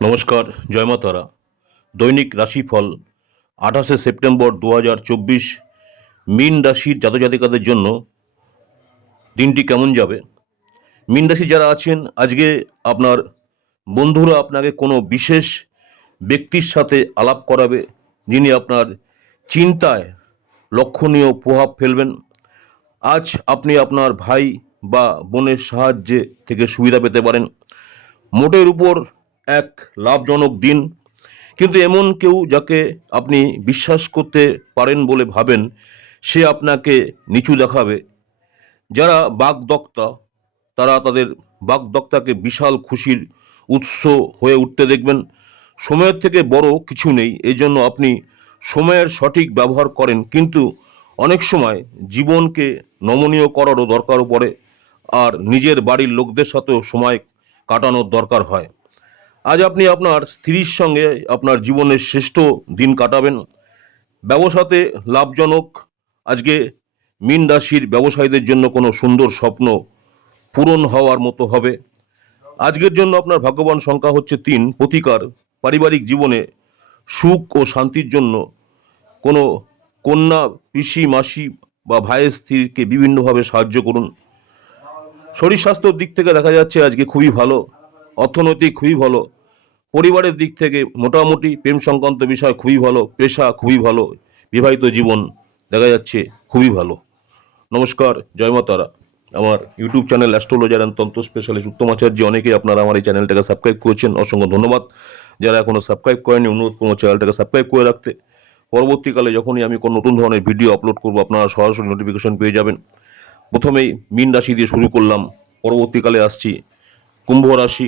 নমস্কার, জয় মা তারা। দৈনিক রাশিফল, আঠাশে সেপ্টেম্বর দু হাজার চব্বিশ। মীন রাশির জাতজাতিকাদের জন্য দিনটি কেমন যাবে? মীন রাশি যারা আছেন, আজকে আপনার বন্ধুরা আপনাকে কোনো বিশেষ ব্যক্তির সাথে আলাপ করাবে, যিনি আপনার চিন্তায় লক্ষণীয় প্রভাব ফেলবেন। আজ আপনি আপনার ভাই বা বোনের সাহায্যে থেকে সুবিধা পেতে পারেন। মোটের উপর এক লাভজনক দিন। কিন্তু এমন কেউ যাকে আপনি বিশ্বাস করতে পারেন বলে ভাবেন, সে আপনাকে নিচু দেখাবে। যারা বাগদক্তা, তারা তাদের বাগদক্তাকে বিশাল খুশির উৎস হয়ে উঠতে দেখবেন। সময়ের থেকে বড় কিছু নেই এই জন্য আপনি সময়ের সঠিক ব্যবহার করেন। কিন্তু অনেক সময় জীবনকে নমনীয় করারও দরকারও পড়ে, আর নিজের বাড়ির লোকদের সাথেও সময় কাটানোর দরকার হয়। আজ আপনি আপনার স্ত্রীর সঙ্গে আপনার জীবনের শ্রেষ্ঠ দিন কাটাবেন। ব্যবসাতে লাভজনক। আজকে মীন রাশির ব্যবসায়ীদের জন্য কোনো সুন্দর স্বপ্ন পূরণ হওয়ার মতো হবে। আজকের জন্য আপনার ভাগ্যবান সংখ্যা হচ্ছে তিন। প্রতিকার, পারিবারিক জীবনে সুখ ও শান্তির জন্য কোনো কন্যা, পিসি, মাসি বা ভাইয়ের স্ত্রীকে বিভিন্নভাবে সাহায্য করুন। শরীর স্বাস্থ্যর দিক থেকে দেখা যাচ্ছে আজকে খুবই ভালো। অর্থনৈতিক খুবই ভালো। পরিবারের দিক থেকে মোটামুটি প্রেম সংক্রান্ত বিষয় খুবই ভালো, পেশা খুবই ভালো, বিবাহিত জীবন দেখা যাচ্ছে খুবই ভালো। নমস্কার, জয় মা আমার ইউটিউব চ্যানেল অ্যাস্ট্রোলজার অ্যান্ড তন্ত্র স্পেশালিস্ট উত্তম আচার্য, অনেকেই আপনারা আমার এই চ্যানেলটাকে সাবস্ক্রাইব করেছেন। অসংখ্য ধন্যবাদ। যারা এখনও সাবস্ক্রাইব করেনি অনুরোধ করব চ্যানেলটাকে সাবস্ক্রাইব করে রাখতে। পরবর্তীকালে যখনই আমি কোনো নতুন ধরনের ভিডিও আপলোড করব, আপনারা সরাসরি নোটিফিকেশন পেয়ে যাবেন। প্রথমেই মীন রাশি দিয়ে শুরু করলাম। পরবর্তীকালে আসছি কুম্ভ রাশি।